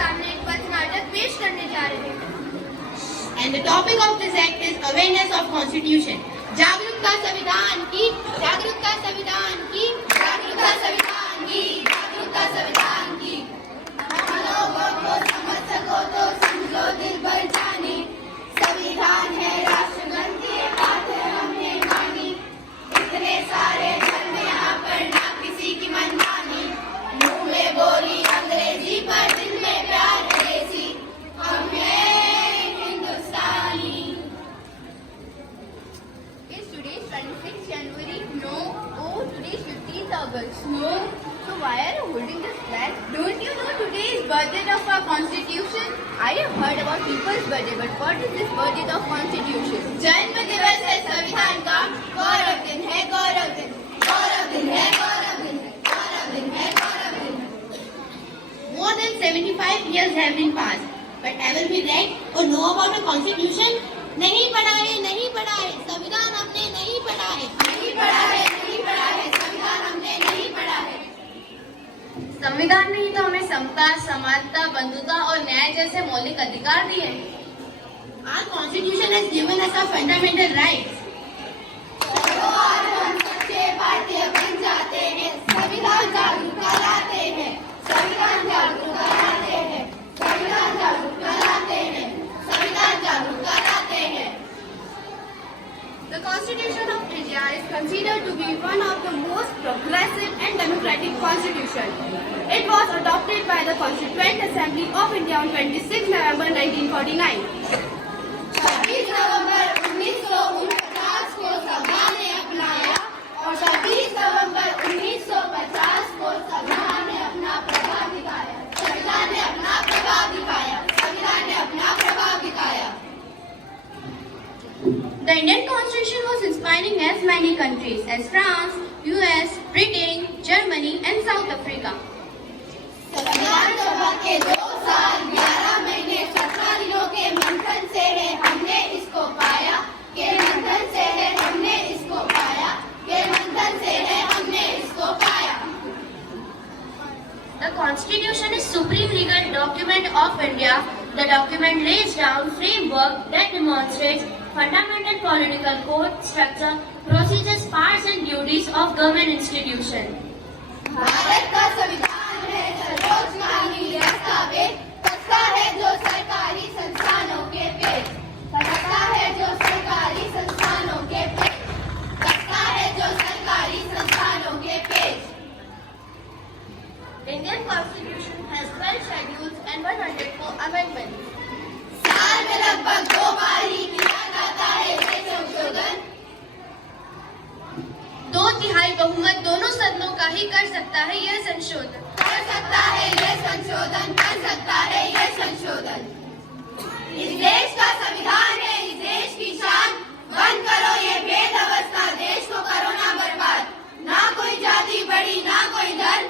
सामने एक पथ नाटक पेश करने जा रहे हैं। And the topic of this act is awareness of Constitution. जागरूकता संविधान की, जागरूकता संविधान की, जागरूकता संविधान की, जागरूकता संविधान की। लोगों को समझ सको तो समझो दिल भर जाने, संविधान है राष्ट्र ग्रंथ ये बात है हमने मानी। इतने सारे धर्म यहाँ पर ना किसी की मनमानी, मुंह में बोली अंग्रेजी पर दिल में प्यार देसी, हम हैं हिंदुस्तानी। Is today 26 January? No. Oh, today is 15th August. No. So why are you holding this flag? Don't you know today is birthday of our constitution? I have heard about people's birthday, but what is this birthday of constitution? जन्म दिवस है संविधान का, गौरव दिन है गौरव दिन, गौरव दिन है गौरव दिन है, गौरव दिन है गौरव दिन है। More than 75 years have been passed, but ever we read or know about a constitution? नहीं पढ़ा है, नहीं पढ़ा है, संविधान हमने नहीं पढ़ा है, नहीं पढ़ा है, नहीं पढ़ा है, संविधान हमने नहीं पढ़ा है। संविधान में ही तो हमें समता, समानता, बंधुता और न्याय जैसे मौलिक अधिकार दिए हैं। Our constitution has given us our fundamental rights. चलो आज हम सच्चे भारतीय बन जाते हैं, संविधान जागरूकता लाते हैं, संविधान जागरूकता लाते हैं, संविधान जागरूकता लाते हैं, संविधान जागरूकता लाते हैं। The Constitution of India is considered to be one of the most progressive and democratic constitution. It was adopted by the Constituent Assembly of India on 26 November 1949. 26 नवंबर 1949 को सभा ने अपनाया और 26 नवंबर 1950 को संविधान ने अपना प्रभाव दिखाया, संविधान ने अपना प्रभाव दिखाया, संविधान ने अपना प्रभाव दिखाया। The Indian Constitution was inspiring as many countries as France, US, Britain, Germany and South Africa. संविधान सभा के 2 साल 11 महीने 17 दिनों के मंथन से है हमने इसको पाया, के मंथन से है हमने इसको पाया, के मंथन से है हमने इसको पाया। The Constitution is supreme legal document of India. The document lays down framework that demonstrates fundamental political code, structure, procedures, powers and duties of government institution. Bharat का संविधान है सर्वोच्च कानूनी दस्तावेज, कसता है जो सरकारी संस्थानों के पेज, कसता है जो सरकारी संस्थानों के पेज, कसता है जो सरकारी संस्थानों के page. Indian Constitution has 12 schedules and 104 amendments. साल में लगभग 2 बार ही किया जाता है ये संशोधन। 2/3 बहुमत दोनों सदनों का ही कर सकता है यह संशोधन। कर सकता है ये संशोधन, कर सकता है ये संशोधन। इस देश का संविधान है इस देश की शान, बंद करो ये भेद अवस्था, देश को करो ना बर्बाद, ना कोई जाति बड़ी ना कोई धर्म,